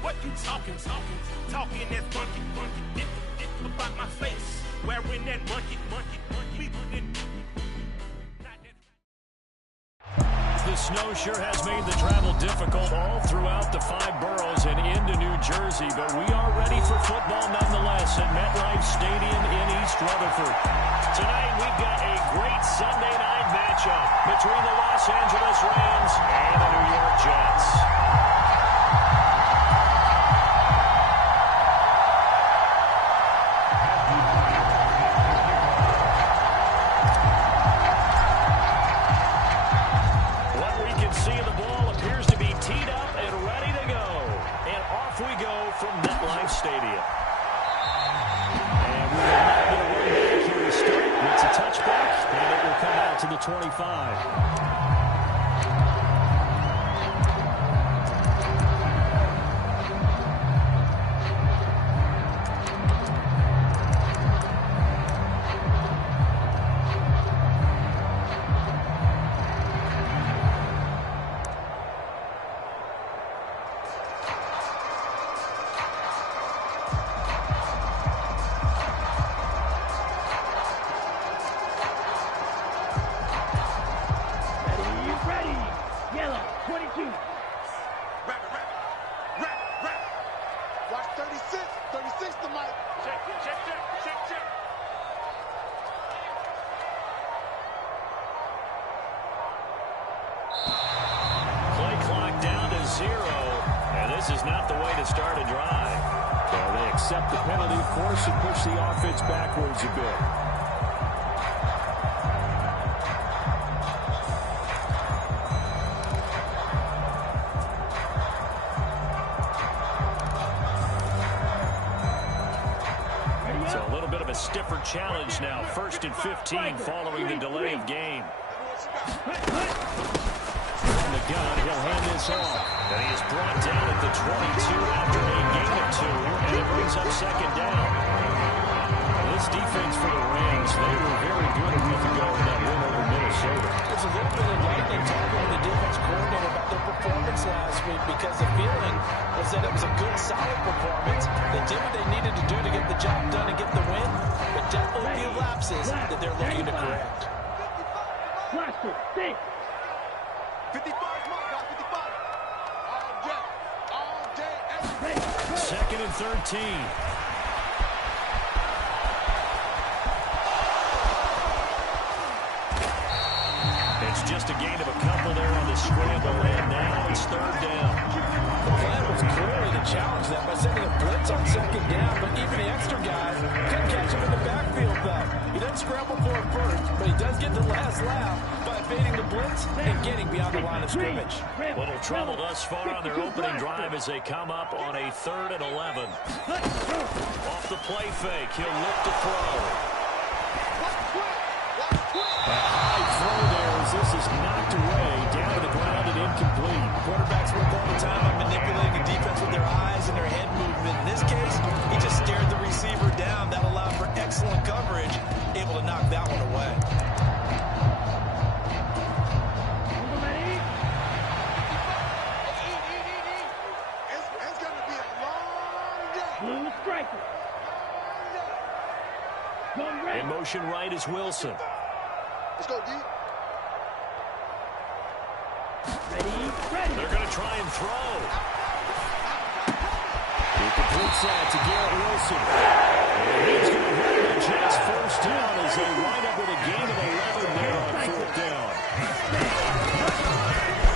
What you talking that monkey. Get about my face. Wearing that monkey. The snow sure has made the travel difficult all throughout the 5 boroughs and into New Jersey, but we are ready for football nonetheless at MetLife Stadium in East Rutherford. Tonight we've got a great Sunday night matchup between the Los Angeles Rams and the New York Jets. Stadium. And we will not get a run back here to start. It's a touchback, and it will come out to the 25. Accept the penalty, force, and push the offense backwards a bit. It's a little bit of a stiffer challenge now. 1st and 15 following the delay of game. From the gun, he'll hand this off. And he is brought down at the 22 after a gain of 2, and it brings up 2nd down. This defense for the Rams, they were very good a week ago in that win over Minnesota. There's a little bit of lightning talking with the defense coordinator about their performance last week because the feeling was that it was a good, solid performance. They did what they needed to do to get the job done and get the win, but definitely a few lapses that they're looking to correct. Blaster, stay. 55 mark, 55. All day, every day. 2nd and 13. It's just a gain of a couple there on the scramble, and now it's 3rd down. The plan was clearly to challenge them by sending a blitz on 2nd down, but even the extra guy couldn't catch him in the backfield, though. He doesn't scramble for it first, but he does get the last laugh by evading the blitz and getting beyond the line of scrimmage. Little trouble thus far on their opening drive as they come up on a 3rd and 11. Off the play fake, he'll look to throw. A high throw there as this is knocked away, down to the ground and incomplete. Quarterbacks work all the time on manipulating a defense with their eyes and their head movement. In this case, he just stared the receiver down. That allowed for excellent coverage, able to knock that one away. It's going to be a long day. Blue striker. In motion right is Wilson. Let's go, D. Ready. They're going to try and throw. He completes that to Garrett Wilson. And he's going to hold the Jets 1st down as they wind up with a gain of 11 there on 4th down.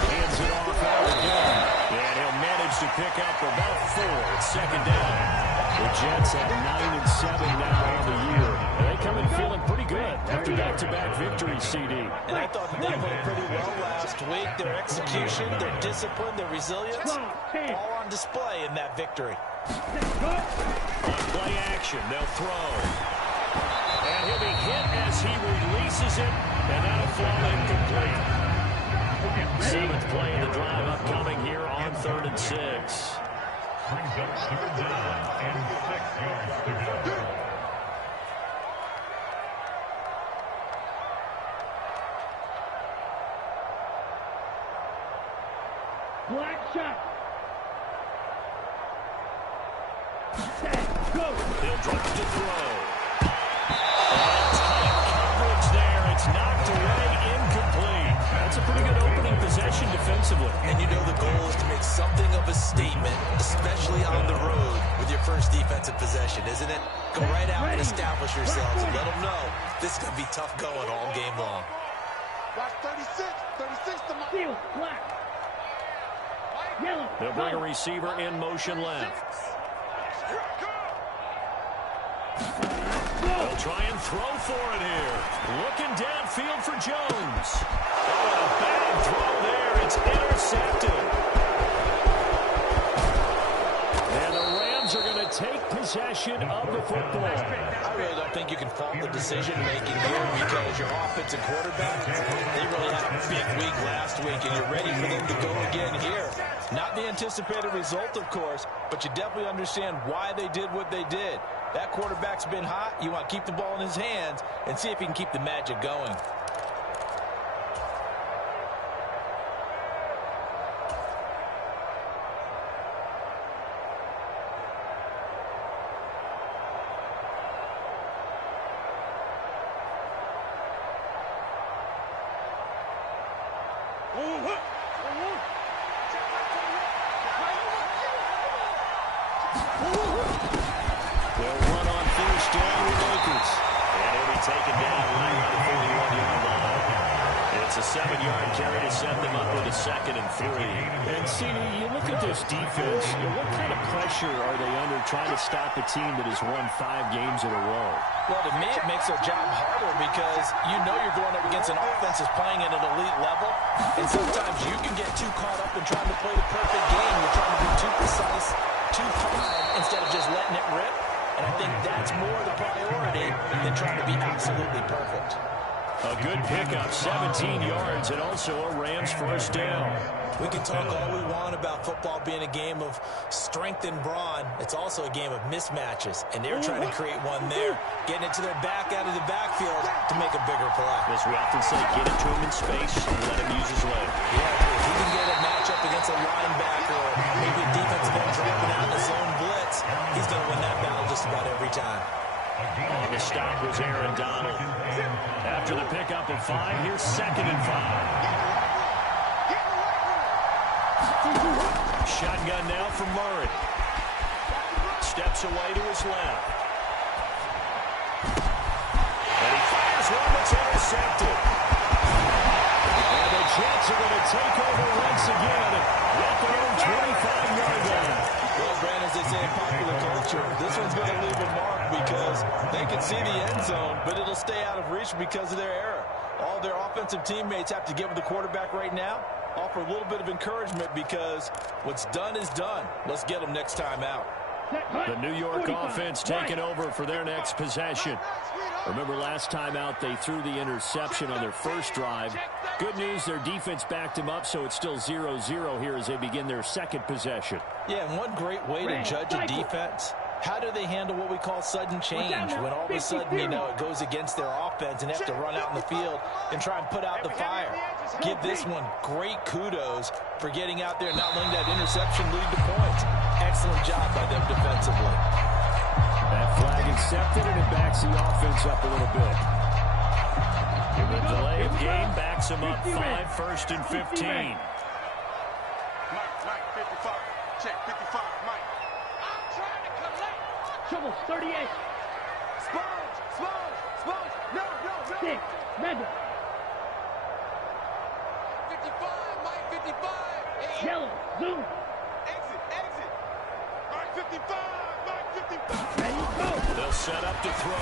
Hands it off out again. And he'll manage to pick up about 4 at 2nd down. The Jets at 9-7 now on the year. They come in feeling pretty good after back-to-back victories, CD. And I thought they played pretty well last week. Their execution, their discipline, their resilience, all on display in that victory. On play action, they'll throw. And he'll be hit as he releases it, and that'll fall incomplete. 7th play of the drive upcoming here on 3rd and 6. Brings up 3rd down and 6 yards to go. Black shot. Go. He'll drop to throw. And tight coverage there. It's knocked away, incomplete. That's a pretty good opening possession defensively. And you know the goal is to make something of a statement, especially on the road with your first defensive possession, isn't it? Go right out and establish yourselves and let them know this is going to be tough going all game long. Watch 36. 36 to my... Field. Black. Yellow. They'll bring a receiver in motion left. They'll try and throw for it here. Looking downfield for Jones. Oh, a bad throw there. It's intercepted. And the Rams are going to take possession of the football. I really don't think you can fault the decision-making here because your offensive quarterback, they really had a big week last week, and you're ready for them to go again here. Not the anticipated result, of course, but you definitely understand why they did what they did. That quarterback's been hot. You want to keep the ball in his hands and see if he can keep the magic going. They'll run on first down with Akers. And he'll be taken down right around the 41-yard line. It's a 7-yard carry to set them up with a 2nd and 3. And, CD, you look at this defense, what kind of pressure are they under trying to stop a team that has won 5 games in a row? Well, to me, it makes their job harder because you know you're going up against an offense that's playing at an elite level. And sometimes you can get too caught up in trying to play the perfect game. You're trying to be too precise, too fine, instead of just letting it rip. And I think that's more the priority than trying to be absolutely perfect. A good pickup, 17 yards, and also a Rams first down. We can talk all we want about football being a game of strength and brawn. It's also a game of mismatches, and they're trying to create one there, getting it to their back out of the backfield to make a bigger play. As we often say, get it to him in space and let him use his leg. Yeah, if he can get a matchup against a linebacker or maybe a defensive end dropping out in the zone blitz, he's going to win that battle just about every time. And the stop was Aaron Donald. After the pickup of 5, here's 2nd and 5. Shotgun now from Murray. Steps away to his left. And he fires one that's intercepted. And the Jets are going to take over once again at their own 25-yard line. Well, Brandon, as they say in popular culture, this one's going to leave a mark because they can see the end zone, but it'll stay out of reach because of their error. All their offensive teammates have to give the quarterback right now, offer a little bit of encouragement because what's done is done. Let's get them next time out. The New York offense taking over for their next possession. Remember last time out they threw the interception on their first drive. Good news, their defense backed them up, so it's still 0-0 here as they begin their second possession. Yeah, and one great way to judge a defense, how do they handle what we call sudden change? When all of a sudden, you know, it goes against their offense and they have to run out in the field and try and put out the fire. Give this one great kudos for getting out there and not letting that interception lead to points. Excellent job by them defensively. That flag accepted, and it backs the offense up a little bit. The delay of game backs him up 5, 1st and 15. Mike, 55. Check, 55, Mike. I'm trying to collect. Trouble, 38. Sponge. No. 6. Mendel. 55, Mike, 55. Yellow. Zoom. Exit. Mike, 55. Ready, go. They'll set up to throw.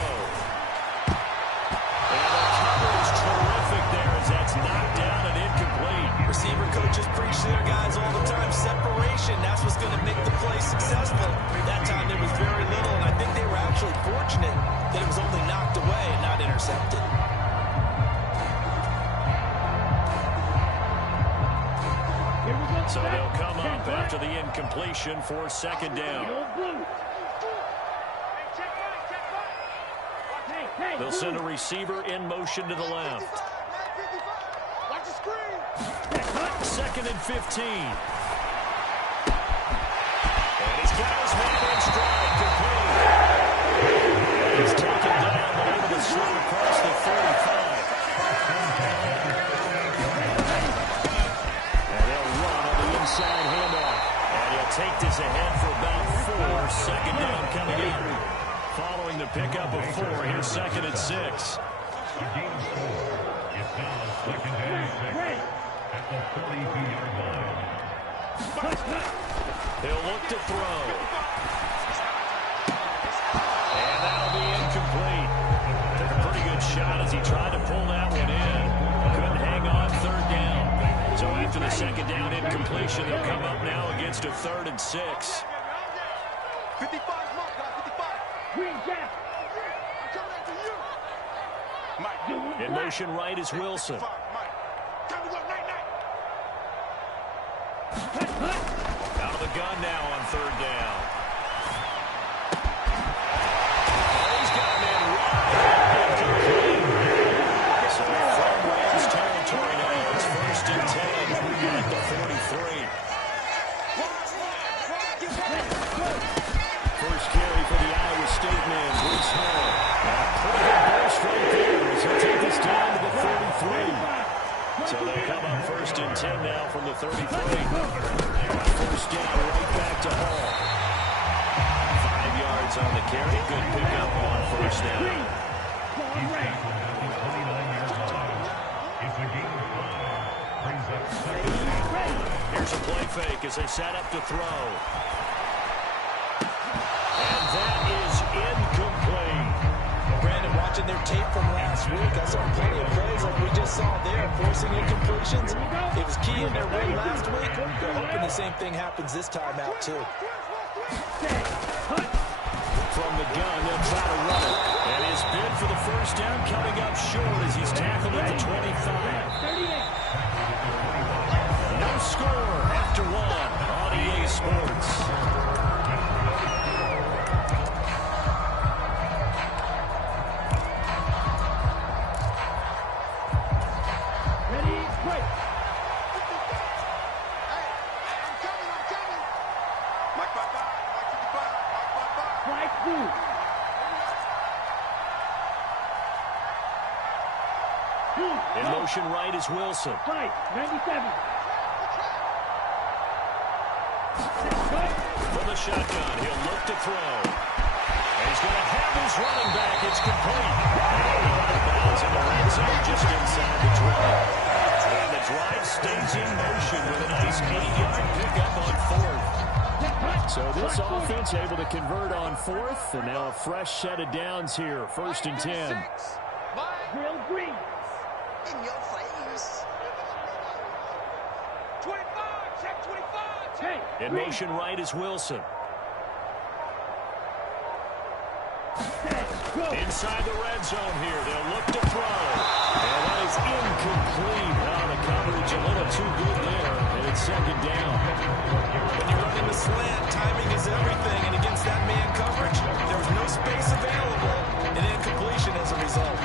And the coverage terrific there as that's knocked down and incomplete. Receiver coaches preach to their guys all the time. Separation, that's what's going to make the play successful. That time there was very little, and I think they were actually fortunate that it was only knocked away and not intercepted. So they'll come up after the incompletion for 2nd down. They'll send a receiver in motion to the left. Watch the screen. 2nd and 15. And he's got his man in stride. take this ahead for about 4. Second down coming up. Following the pickup of 4, here's 2nd and 6. The game score is now 2nd and 6 at the 42-yard line. He'll look to throw. And that'll be incomplete. Took a pretty good shot as he tried to pull that one in. Couldn't hang on 3rd down. So after the 2nd down incompletion, they'll come up now against a 3rd and 6. 55 mark, guys, 55. Green Jack. I'm coming after you. Mike, In motion right is Wilson. Mike. Time to go, night. Out of the gun now on 3rd down. He's got him in right. So from Rams territory now, it's 1st and 10 at the 43. First carry for the Iowa State man, Bruce Hill. Pretty good burst right there as he'll take us down to the 33. So they come up 1st and 10 now from the 33. First down right back to Hall. 5 yards on the carry. Good pickup on 1st down. He's tackled at the 29-yard line. It's a game of 5. Brings up 2nd and 10. Here's a play fake as they set up to throw. And that is incomplete. Brandon, watching their tape from last week, I saw plenty of plays like we just saw there, forcing incompletions. It was key in their win last week. They're hoping the same thing happens this time out, too. From the gun, they'll try to run it. And his bid for the 1st down coming up short as he's tackled at the 25. No score after 1 on EA Sports. In motion right is Wilson. Right, 97. From the shotgun, he'll look to throw. And he's going to have his running back. It's complete. Out of bounds in the red zone just inside the 20. And the drive stays in motion with a nice 8-yard pickup on 4th. So this offense able to convert on 4th, and now a fresh set of downs here. 1st and 10. Real green. In your face. 25, check 25. Hey, In motion right is Wilson. Inside the red zone here. They'll look to throw. And that is incomplete. The coverage a little too good there. And it's 2nd down. When you're running the slant, timing is everything. And against that man coverage, there was no space available. And incompletion as a result.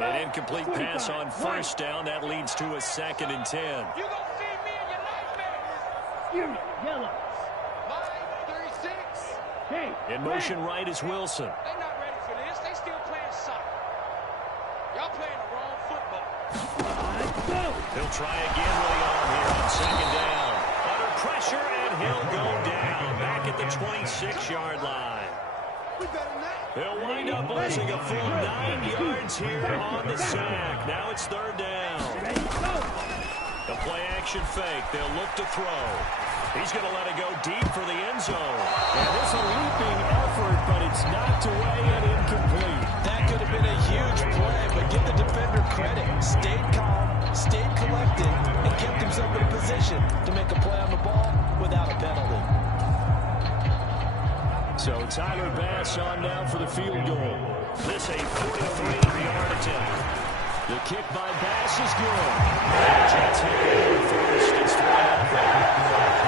An incomplete pass on 1st down. That leads to a 2nd and 10. You gonna see me in your nightmares. Yellow. 36. Hey, In motion right is Wilson. They're not ready for this. They still playing soccer. Y'all playing the wrong football. let's go. He'll try again early on here on 2nd down. Under pressure, and he'll go down. Back at the 26-yard line. We better not. They'll wind up losing a full 9 yards here on the sack. Now it's 3rd down. Ready, go. The play action fake. They'll look to throw. He's going to let it go deep for the end zone. And this a leaping effort, but it's knocked away and incomplete. That could have been a huge play, but give the defender credit. Stayed calm, stayed collected, and kept himself in a position to make a play on the ball without a penalty. So Tyler Bass on now for the field goal. This a 43-yard attempt. The kick by Bass is good. Jets hit it first. It's 3 nothing.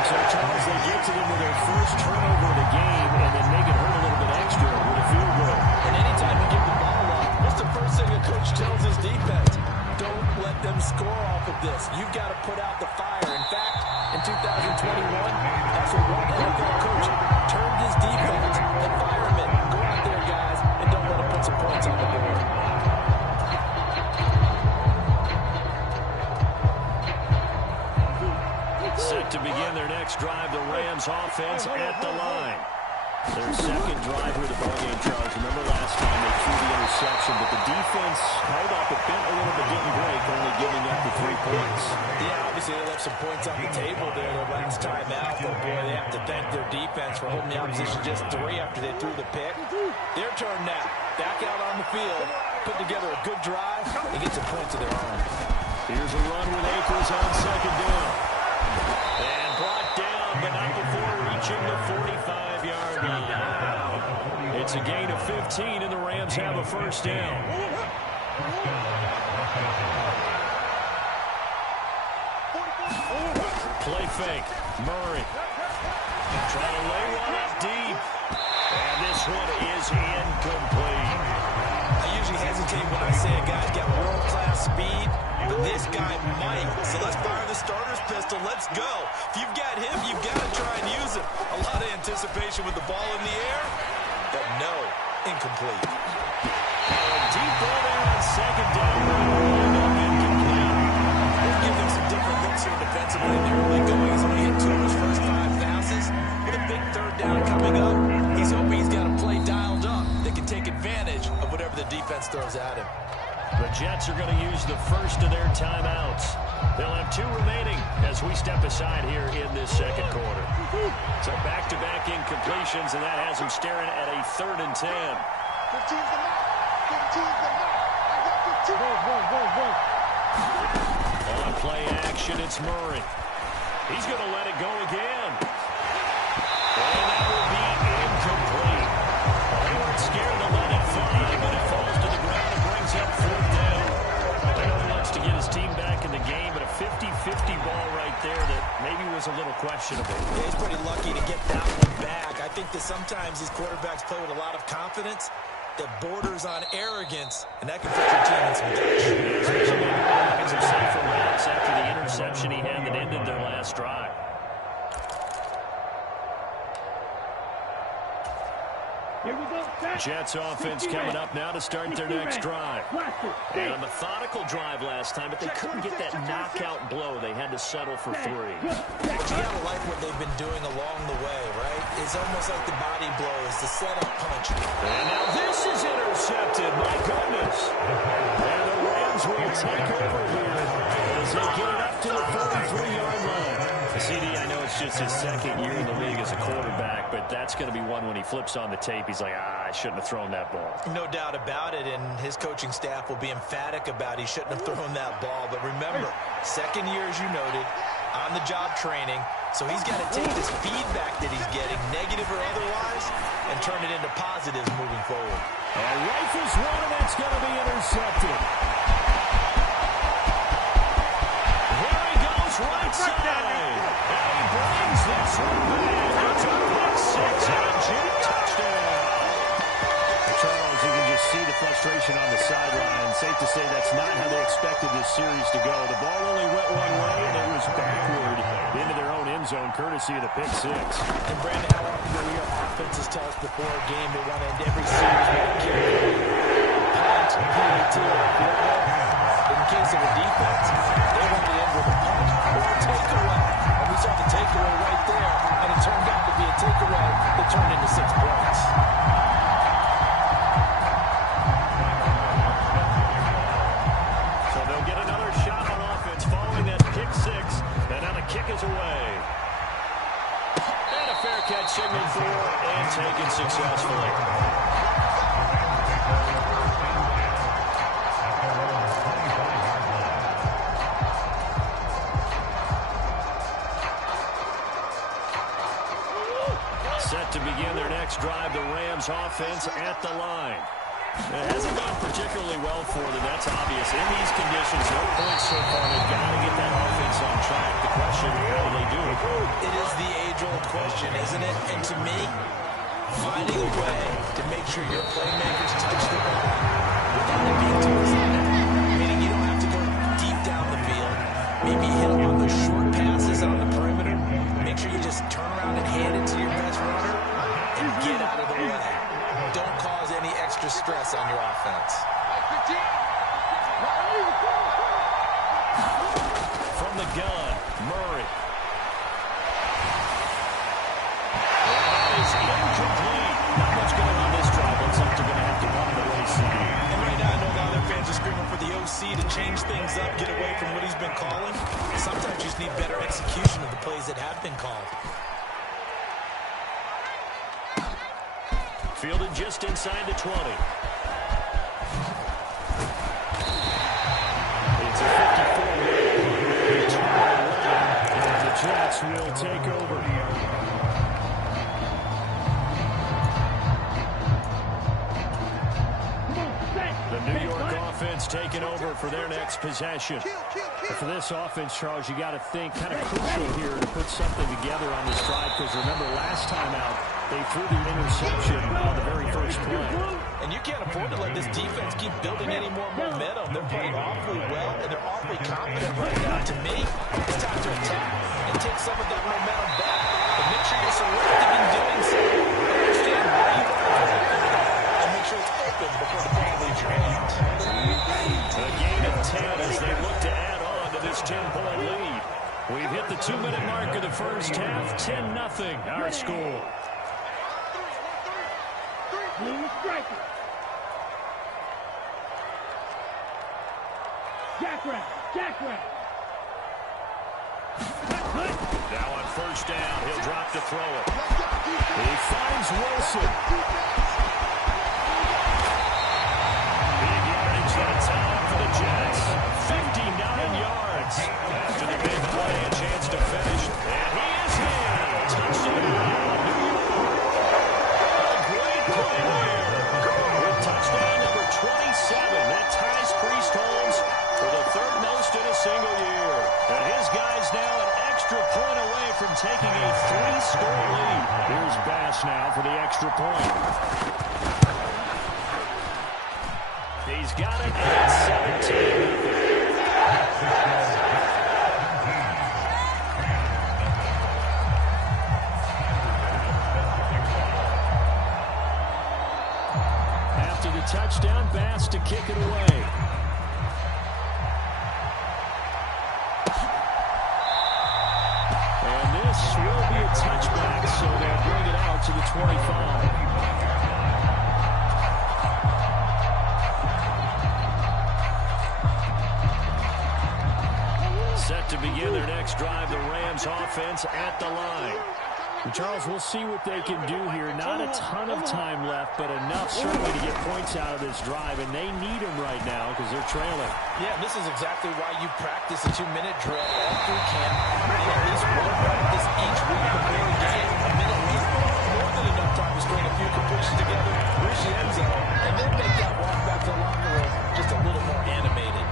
So Charles, they get to them with their first turnover of the game and then make it hurt a little bit extra with a field goal. And anytime you give the ball up, what's the first thing a coach tells his defense? Don't let them score off of this. You've got to put out the fire. In fact, in 2021, that's what one NFL coach turned his defense environment. Go out there, guys, and don't let them put some points on the board. next drive, the Rams offense at the line. Their second drive of the ballgame, Charles. Remember last time they threw the interception, but the defense held up a bit, a little bit didn't break, only giving up the 3 points. Yeah, obviously they left some points on the table there their last time out, but boy, they have to thank their defense for holding the opposition just 3 after they threw the pick. Their turn now. Back out on the field, put together a good drive, and get some points of their own. Here's a run with Akers on second down. And brought down, but not before reaching the 45-yard line. It's a gain of 15, and the Rams have a first down. Play fake. Murray. Trying to lay one up deep. And this one is incomplete. I usually hesitate when I say a guy's got world-class speed, but this guy might. So let's fire the starter's pistol. Let's go. If you've got him, you've got to try and use him. A lot of anticipation with the ball in the air, but no, incomplete. Deep ball there on second down. Incomplete. We'll give them some different looks here defensively in the early going. He's only hit 2 of his first 5 passes. With a big third down coming up, he's hoping he's got a play dialed up that can take advantage of whatever the defense throws at him. The Jets are going to use the first of their timeouts. They'll have 2 remaining as we step aside here in this second quarter. So back-to-back incompletions, and that has them staring at a 3rd and 10. 15's the mark. 15's the mark. I got 15. On play action, it's Murray. He's going to let it go again. And that will be incomplete. They weren't scared to let it fly, but it falls to the ground and brings up 4th down. I know he wants to get his team back in the game, but a 50-50 ball right there that maybe was a little questionable. Yeah, he's pretty lucky to get that one back. I think that sometimes these quarterbacks play with a lot of confidence that borders on arrogance, and that can put your team in some trouble. Some safer routes after the interception he had that ended their last drive. Here we go. Jets offense coming up now to start their next drive. And a methodical drive last time, but they couldn't get that knockout blow. They had to settle for 3. But you gotta like what they've been doing along the way, right? It's almost like the body blow is the setup punch. And now this is intercepted. My goodness. And the Rams will take over here as they get it up to the 43-yard line. CD, I know it's just his 2nd year in the league as a quarterback, but that's going to be one when he flips on the tape. He's like, I shouldn't have thrown that ball. No doubt about it, and his coaching staff will be emphatic about he shouldn't have thrown that ball. But remember, 2nd year, as you noted, on-the-job training, so he's got to take this feedback that he's getting, negative or otherwise, and turn it into positives moving forward. And rifles one, and that's going to be intercepted. Here he goes, right side. And he brings this one back. It's a pick 6 and a jet touchdown. Charles, you can just see the frustration on the sideline. Safe to say that's not how they expected this series to go. The ball only went one way, and it was backward into their own end zone, courtesy of the pick 6. And Brandon, how often do your offenses tell us before a game they want to end every series with a kick? Punt, PAT, in case of a defense, they want to end with a punt or a takeaway. And we saw the takeaway right there, and it turned out to be a takeaway that turned into 6 points. So they'll get another shot on offense following that pick 6, and now the kick is away. And a fair catch signaled for and taken successfully. Set to begin their next drive, the Rams offense at the line. It hasn't gone particularly well for them, that's obvious. In these conditions, no points so far. They've got to get that offense on track. The question, how do they do it? It is the age-old question, isn't it? And to me, finding a way to make sure your playmakers touch the ball without it being too exciting. Meaning you don't have to go deep down the field. Maybe hit them on the short passes on the perimeter. Make sure you just turn around and hand it to your best runner and get out of the way. Don't cause any extra stress on your offense. From the gun, Murray. OC. And right now, I know a lot of their fans are screaming for the OC to change things up, get away from what he's been calling. Sometimes you just need better execution of the plays that have been called. Fielded just inside the 20. It's a 54-yard punt. And the Jets will take over. The New York offense taking over for their next possession. For this offense, Charles, you got to think kind of crucial here to put something together on this drive, because remember last time out, they threw the interception on the very first play. And you can't afford to let this defense keep building any more momentum. They're playing awfully well, and they're awfully confident right now. To me, it's time to attack and take some of that momentum back. But make sure you're selective in doing so. Understand why you are and make sure it's open before the ball leaves your hands. A gain of 10 as they look to add on to this 10-point lead. We've hit the 2-minute mark of the first half. 10-0 our score. Jackrabbit. Now on first down, he'll drop to throw it. He finds Wilson. Big yardage that time for the Jets. 59 yards. After the big play, a chance to finish. And he is in. Touchdown, New York. A great play there. With touchdown number 27, that ties Priest Holmes for the third most in a single year. And his guys now an extra point away from taking a 3-score lead. Here's Bass now for the extra point. He's got it, and it's 17. After the touchdown, Bass to kick it away. And this will be a touchback, so they'll bring it out to the 25. Set to begin their next drive, the Rams offense at the line. And Charles, we'll see what they can do here. Not a ton of time left, but enough certainly to get points out of this drive, and they need them right now because they're trailing. Yeah, this is exactly why you practice a 2-minute drill all through camp, and at least one practice each week before the game. A minute late, more than enough time to string a few completions together, reach the end zone, and then make that walk back to the locker room just a little more animated.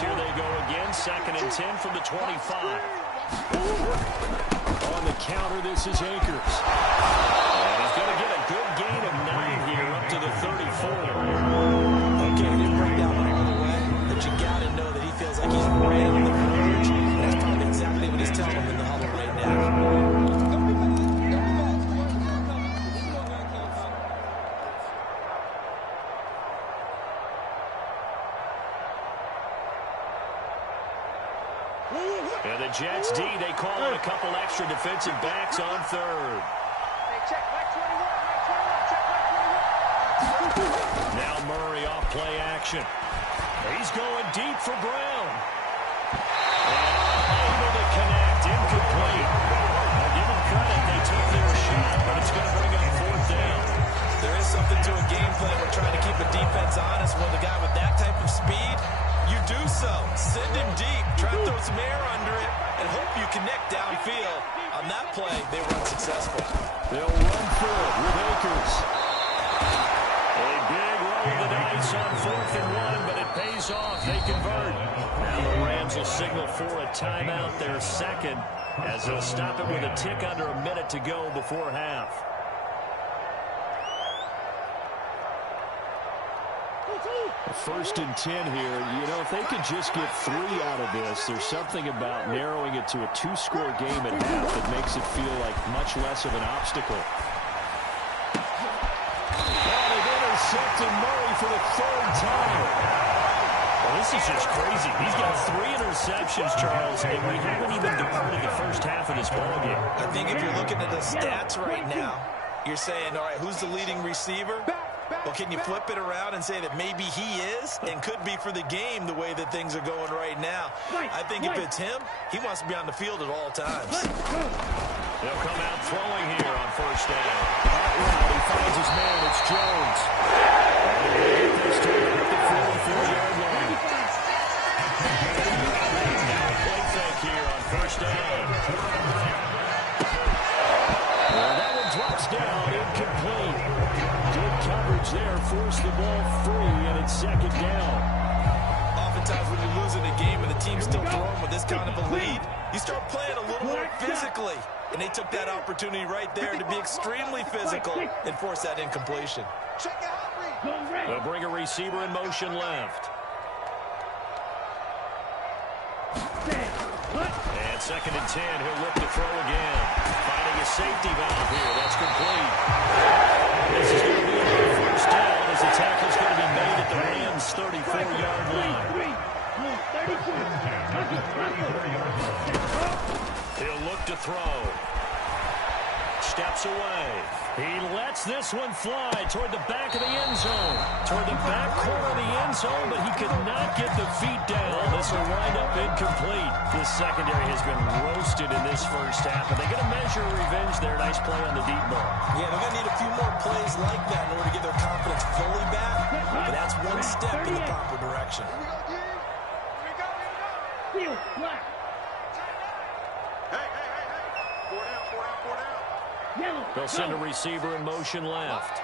Here they go again, 2nd and 10 from the 25. On the counter, this is Akers. And he's going to get a good gain of 9 here up to the 34. Okay, he didn't break down all the way, but you got to know that he feels like he's right on the verge. That's probably exactly what he's telling him in the huddle right now. And the Jets D, they call on a couple extra defensive backs on third. Now Murray off play action. He's going deep for Brown. And unable to connect, incomplete. Now give them credit, they took their shot, but it's going to bring up 4th down. There is something to a game plan. We're trying to keep a defense honest. With a guy with that type of speed, you do so. Send him deep. Try to throw some air under it and hope you connect downfield. On that play, they were unsuccessful. They'll run for it with Akers. A big roll of the dice on 4th and 1, but it pays off. They convert. Now the Rams will signal for a timeout, their second, as they'll stop it with a tick under a minute to go before half. First and 10 here. You know, if they could just get 3 out of this, there's something about narrowing it to a 2-score game at half that makes it feel like much less of an obstacle. Oh, they've intercepted Murray for the 3rd time. Well, this is just crazy. He's got 3 interceptions, Charles, and we haven't even departed the first half of this ballgame. I think if you're looking at the stats right now, you're saying, all right, who's the leading receiver? Well, can you flip it around and say that maybe he is and could be for the game the way that things are going right now? I think if it's him, he wants to be on the field at all times. They'll come out throwing here on first down. He finds his man. It's Jones. And they get this to about the 44-yard line. Play fake here on first down. Well, that one drops down, incomplete. Good coverage there, forced the ball free, and it's second down. Oftentimes when you're losing a game and the team's still throwing with this kind of a lead, you start playing a little more physically. And they took that opportunity right there to be extremely physical and force that incompletion. They'll bring a receiver in motion left. And second and 10, he'll look to throw again. Finding a safety valve here. That's complete. This is going to be a first down as the tackle's going to be made at the Rams' 34-yard line. He'll look to throw. Steps away. He lets this one fly toward the back of the end zone. Toward the back corner of the end zone, but he could not get the feet down. This will wind up incomplete. This secondary has been roasted in this first half, but they're going to measure revenge there. Nice play on the deep ball. Yeah, they're going to need a few more plays like that in order to get their confidence fully back. But that's one step in the proper direction. Field, black. Yellow. They'll send a receiver in motion left.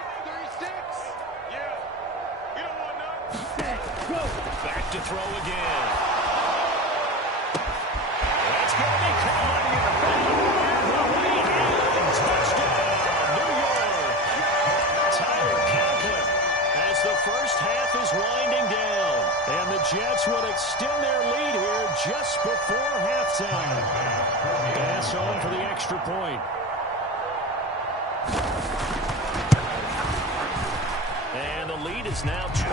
Back to throw again. That's going to be caught here. Touchdown, New York. Tyler Conklin as the first half is winding down. And the Jets will extend their lead here just before halftime. Pass on for the extra point. And the lead is now 24.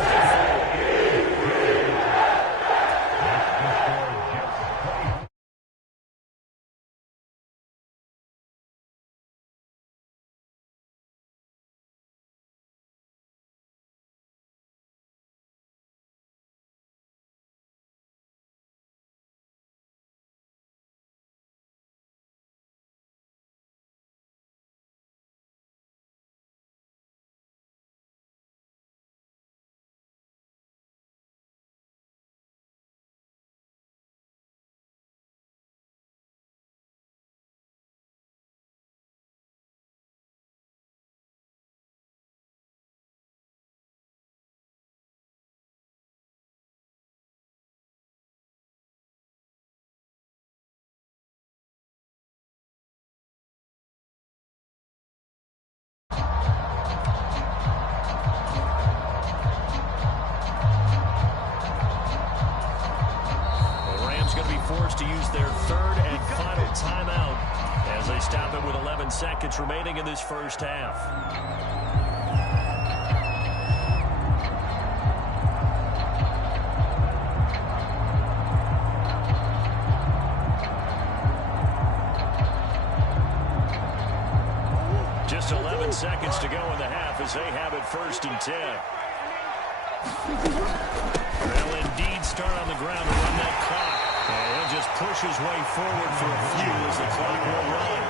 Going to be forced to use their third and final timeout as they stop it with 11 seconds remaining in this first half. Just 11 seconds to go in the half as they have it first and 10. They'll indeed start on the ground to run that clock. And he'll just push his way forward for a few as the clock will run.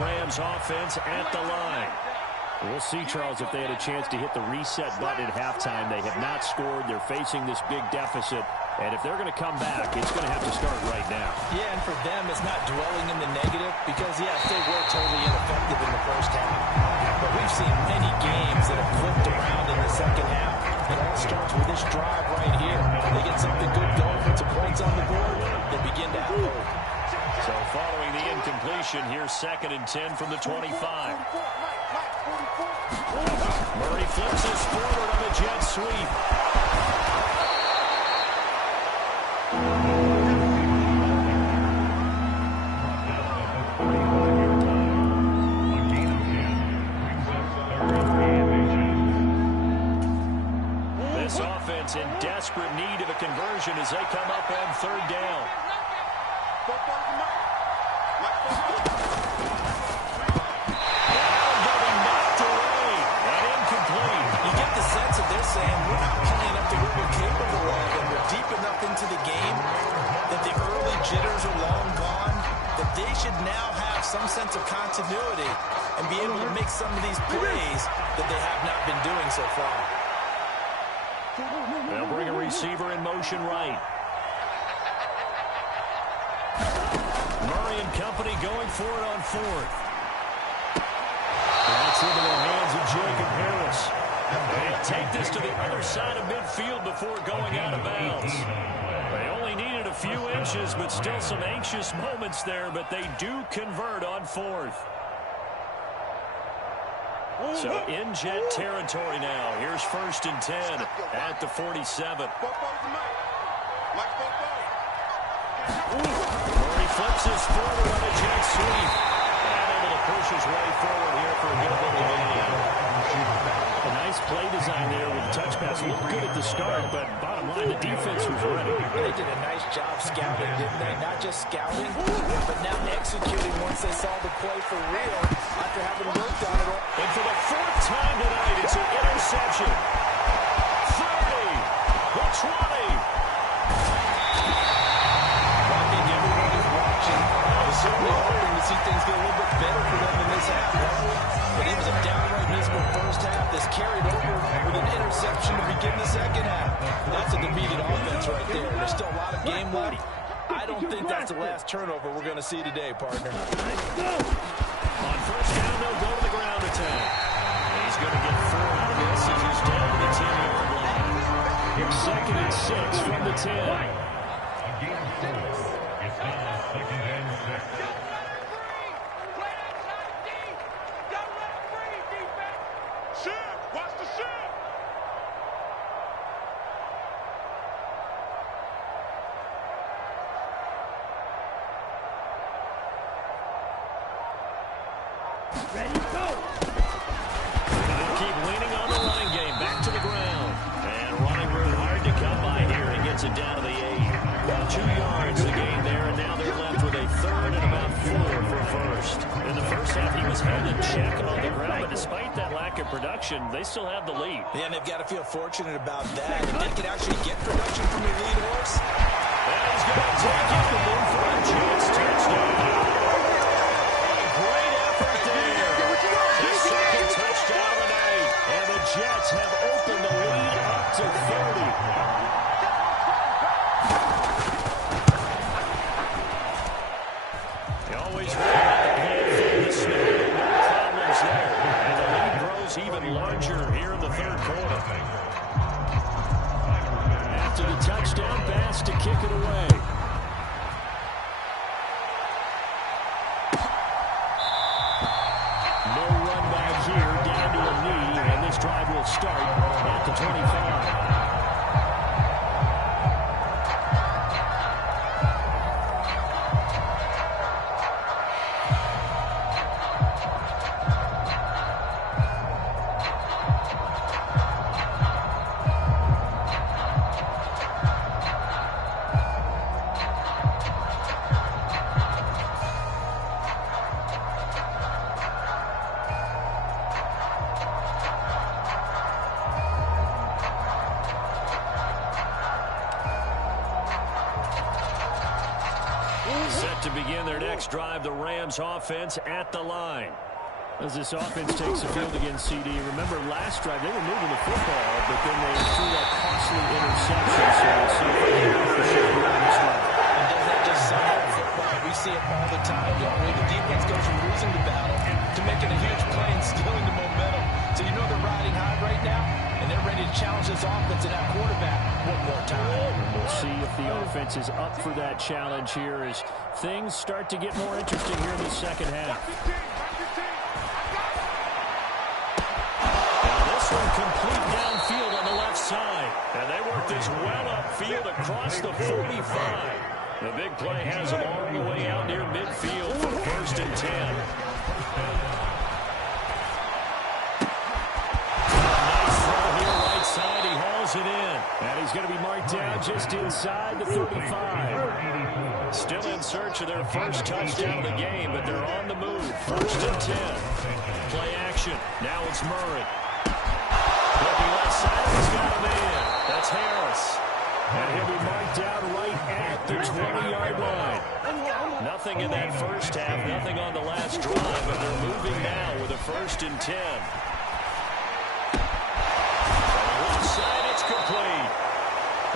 Rams offense at the line. We'll see, Charles, if they had a chance to hit the reset button at halftime. They have not scored. They're facing this big deficit. And if they're going to come back, it's going to have to start right now. Yeah, and for them, it's not dwelling in the negative because, yes, they were totally ineffective in the first half. But we've seen many games that have flipped around in the second half. It all starts with this drive right here. They get something good going, put some points on the board, they begin to have hope. So following the incompletion, here's 2nd and 10 from the 25. Murray flips this forward on a jet sweep. This offense in desperate need of a conversion as they come up on 3rd down. Saying we're not playing up to what we're capable of, and we're deep enough into the game that the early jitters are long gone, that they should now have some sense of continuity and be able to make some of these plays that they have not been doing so far. They'll bring a receiver in motion right. Murray and company going for it on 4th. That's into the hands of Jacob Harris. They take this to the other side of midfield before going out of bounds. They only needed a few inches, but still some anxious moments there, but they do convert on 4th. So in Jet territory now. Here's 1st and 10 at the 47. Murray flips his forward on a jet sweep. And able to push his way forward here for a good little gain. A nice play design there with the touch pass. Looked good at the start, but bottom line, the defense was ready. They did a nice job scouting, didn't they? Not just scouting, but now executing once they saw the play for real after having worked on it. And for the 4th time tonight, it's an interception. 30, the 20. I think everyone is watching. We're certainly hoping to see things get a little bit better for them in this half. But it was a downright miserable first half. This carried over with an interception to begin the second half. That's a defeated offense right there. There's still a lot of game left. I don't think that's the last turnover we're going to see today, partner. On 1st down, they'll go to the ground attack. And he's going to get 4 out of this as he's down to the 10-yard line. 2nd and 6 from the 10. Again, it's now 2nd and 6. Ready, go! They'll keep leaning on the running game. Back to the ground. And running room hard to come by here. He gets it down to the 8. 2 yards the gain there, and now they're left with a 3rd and about 4 for 1st. In the first half, he was held in check on the ground, but despite that lack of production, they still have the lead. Yeah, and they've got to feel fortunate about that. If they could actually get production from their lead horse. And he's going to take it for a Jets touchdown. Touchdown tonight, and the Jets have opened the lead up to 30. They always ran the snow. No problems there, and the lead grows even larger here in the 3rd quarter. After the touchdown pass to kick it away. This drive will start at the 25. to begin their next drive. The Rams offense at the line. As this offense takes the field against CD. Remember last drive, they were moving the football, but then they threw that costly interception. So we'll see if they can get the shot on this one. And doesn't that just sum up football? We see it all the time, don't we? The defense goes from losing the battle to making a huge play and stealing the momentum. So you know they're riding high right now, and they're ready to challenge this offense and that quarterback one more time. We'll see if the offense is up for that challenge here as things start to get more interesting here in the second half. Complete downfield on the left side. And they work this well upfield across the 45. The big play has them all the way out near midfield for 1st and 10. Nice throw here right side. He hauls it in. And he's going to be marked down just inside the 35. Still in search of their first touchdown of the game, but they're on the move. 1st and 10. Play action. Now it's Murray. Looking left side, he's got him in. That's Harris. And he'll be marked down right at the 20-yard line. Nothing in that first half, nothing on the last drive, but they're moving now with a 1st and 10. On the left side, it's complete.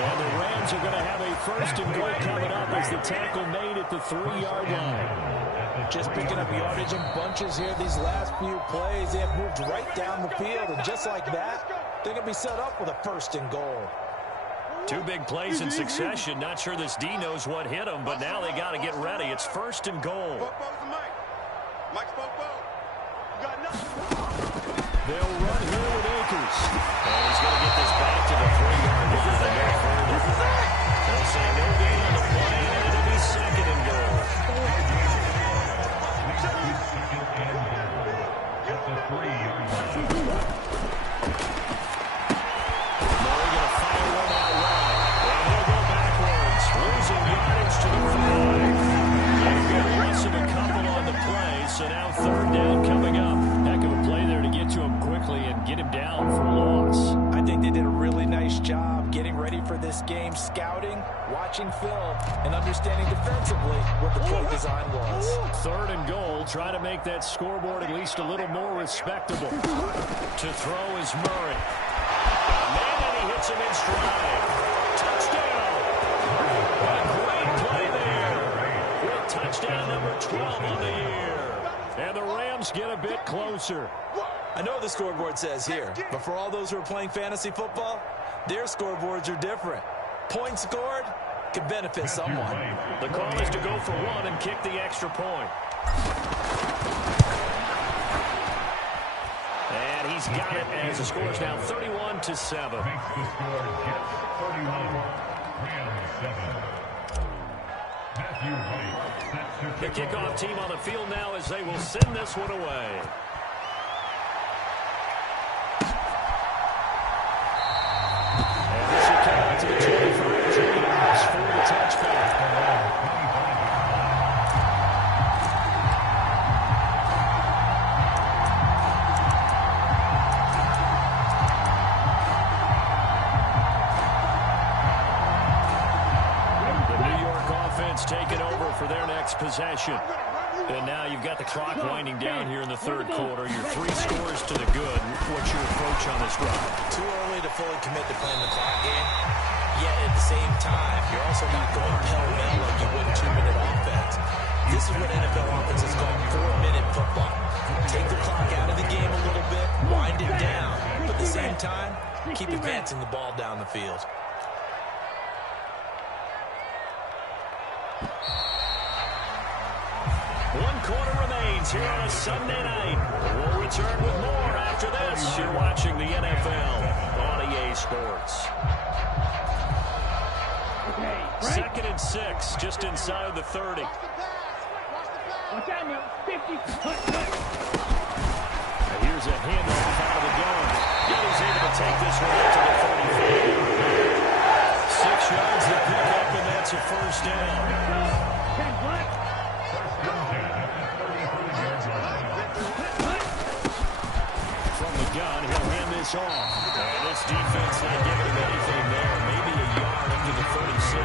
And the Rams are going to have a 1st and goal coming up as the tackle made at the 3-yard line. Just picking up yardage in bunches here these last few plays. They have moved right down the field, and just like that, they're going to be set up with a 1st and goal. 2 big plays in succession. Not sure this D knows what hit him, but now they got to get ready. It's 1st and goal. They'll run here with Akers. And he's going to get this back to the 3-yard line. They'll say no gain on the play, and it'll be 2nd and goal. Murray going to fire one out wide. And he'll go backwards. Losing yardage to the 5. He lost him a couple on the play, so now 3rd down coming up. Heck of a play there to get to him quickly and get him down for a loss. I think they did a really nice job getting ready for this game, scouting, watching film, and understanding defensively what the play design was. 3rd and goal, try to make that scoreboard at least a little more respectable. To throw is Murray. Man, and he hits him in stride. Touchdown! What a great play there. With touchdown number 12 on the year. And the Rams get a bit closer. I know the scoreboard says here, but for all those who are playing fantasy football, their scoreboards are different. Points scored could benefit someone. The call is to go for 1 and kick the extra point. And he's got it as the score is now 31-7. Makes the score Jets 31, Rams 7. Matthew White sets The kickoff team on the field now as they will send this one away. And this will come out to the 25 for the touchback. Taking over for their next possession. And now you've got the clock winding down here in the 3rd quarter. Your 3 scores to the good. What's your approach on this drive? Too early to fully commit to playing the clock game. Yet at the same time, you're also not going pell-mell like you would in 2-minute offense. This is what NFL offenses call 4-minute football. Take the clock out of the game a little bit, wind it down, but at the same time, keep advancing the ball down the field. One quarter remains here on a Sunday night. We'll return with more after this. You're watching the NFL on EA Sports. 2nd and 6, just inside the 30. Watch out now, 50. Here's a handoff out of the gun. And he's able to take this one out to the 35. 6 yards to pick up, and that's a 1st down. From the gun, he'll hand this off. And this defense not giving him anything there. Maybe a yard up to the 36.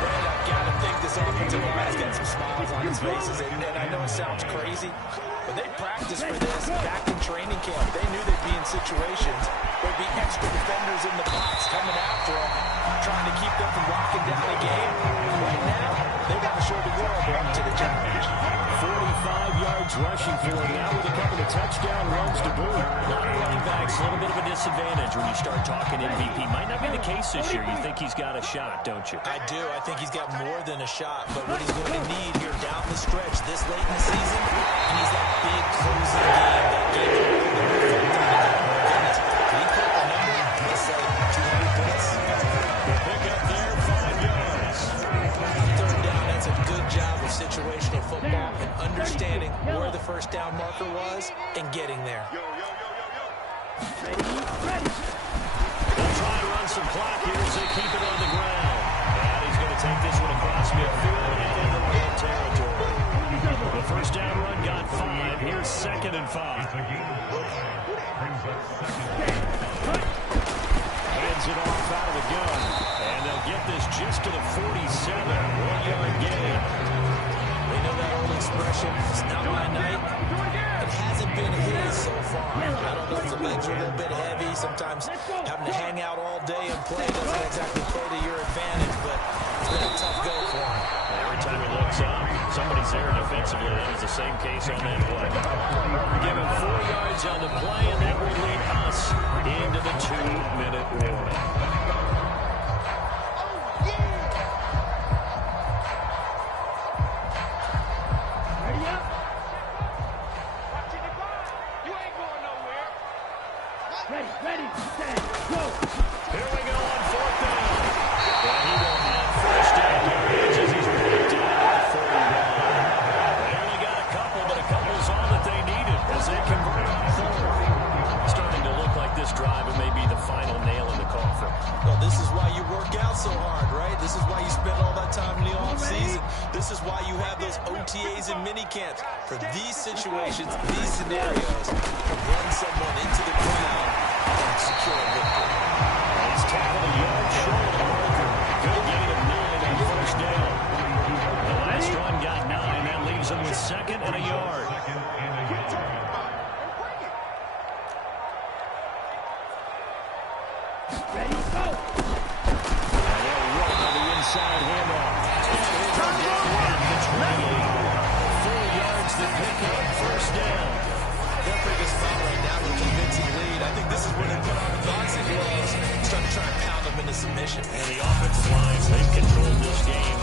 Brad, I've got to think this offensive line's got some smiles on his faces, and I know it sounds crazy, but they practiced for this back in training camp. They knew they'd be in situations where there'd be extra defenders in the box coming after them, trying to keep them from locking down a game. Right now, they got to show the world they're up to the challenge. 45 yards rushing for him now with a couple of touchdown runs to boot. A lot of running backs, a little bit of a disadvantage when you start talking MVP. Might not be the case this year. You think he's got a shot, don't you? I do. I think he's got more than a shot. But what he's going to need here down the stretch this late in the season, he needs that big closing game. That game that will be the fun time. Goodness. Can he put a number? Let's say 200 plus. Pick up there, 5 yards. Third down, that's a good job of situational football and understanding where the first down marker was and getting there. They'll try to run some clock here as they keep it on the ground. And he's going to take this one across midfield and into red territory. The first down run got 5. Here's 2nd and 5. Hands it off out of the gun. And they'll get this just to the 47. 1-yard gain. We know that old expression, it's not my night. It hasn't been his so far. I don't know if the legs are a little bit heavy. Sometimes having to hang out all day and play doesn't exactly play to your advantage, but it's been a tough go for him. Every time he looks up, somebody's there defensively. That was the same case on that play. Give him 4 yards on the play, and that will lead us into the 2-minute warning. Ready, stand, go. Here we go on 4th down. And he will have first down yardage as he's brought down at the 41. They only got a couple, but a couple's all that they needed as they convert on 4th. Starting to look like this drive may be the final nail in the coffin. Well, this is why you work out so hard, right? This is why you spend all that time in the offseason. This is why you have those OTAs and mini camps. For these situations, these scenarios, run someone into the ground and secure a victory. He's tackled a yard short of the marker. Good gain of 9 on first down. The last run got 9. That leaves him with 2nd and a yard. Ready, go. They'll run on the inside handoff. Full yards that pick up first down. Their biggest foul right now with a convincing lead. I think this is where they put on the boxing gloves, start to try and pound them into submission. And the offensive lines, they've controlled this game.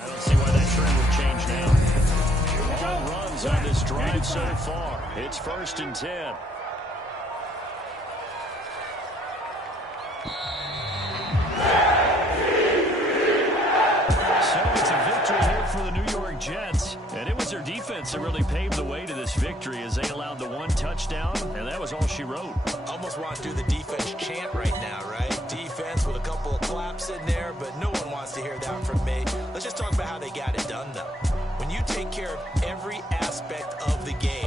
I don't see why that trend would change now. All runs on this drive so far. It's 1st and 10. So it's a victory here for the New York Jets. And it was their defense that really paved the way to this victory as they allowed the 1 touchdown, and that was all she wrote. Almost want to do the defense chant right now, right? Defense with a couple of claps in there, but no one wants to hear that from me. Let's just talk about how they got it done, though. When you take care of every aspect of the game,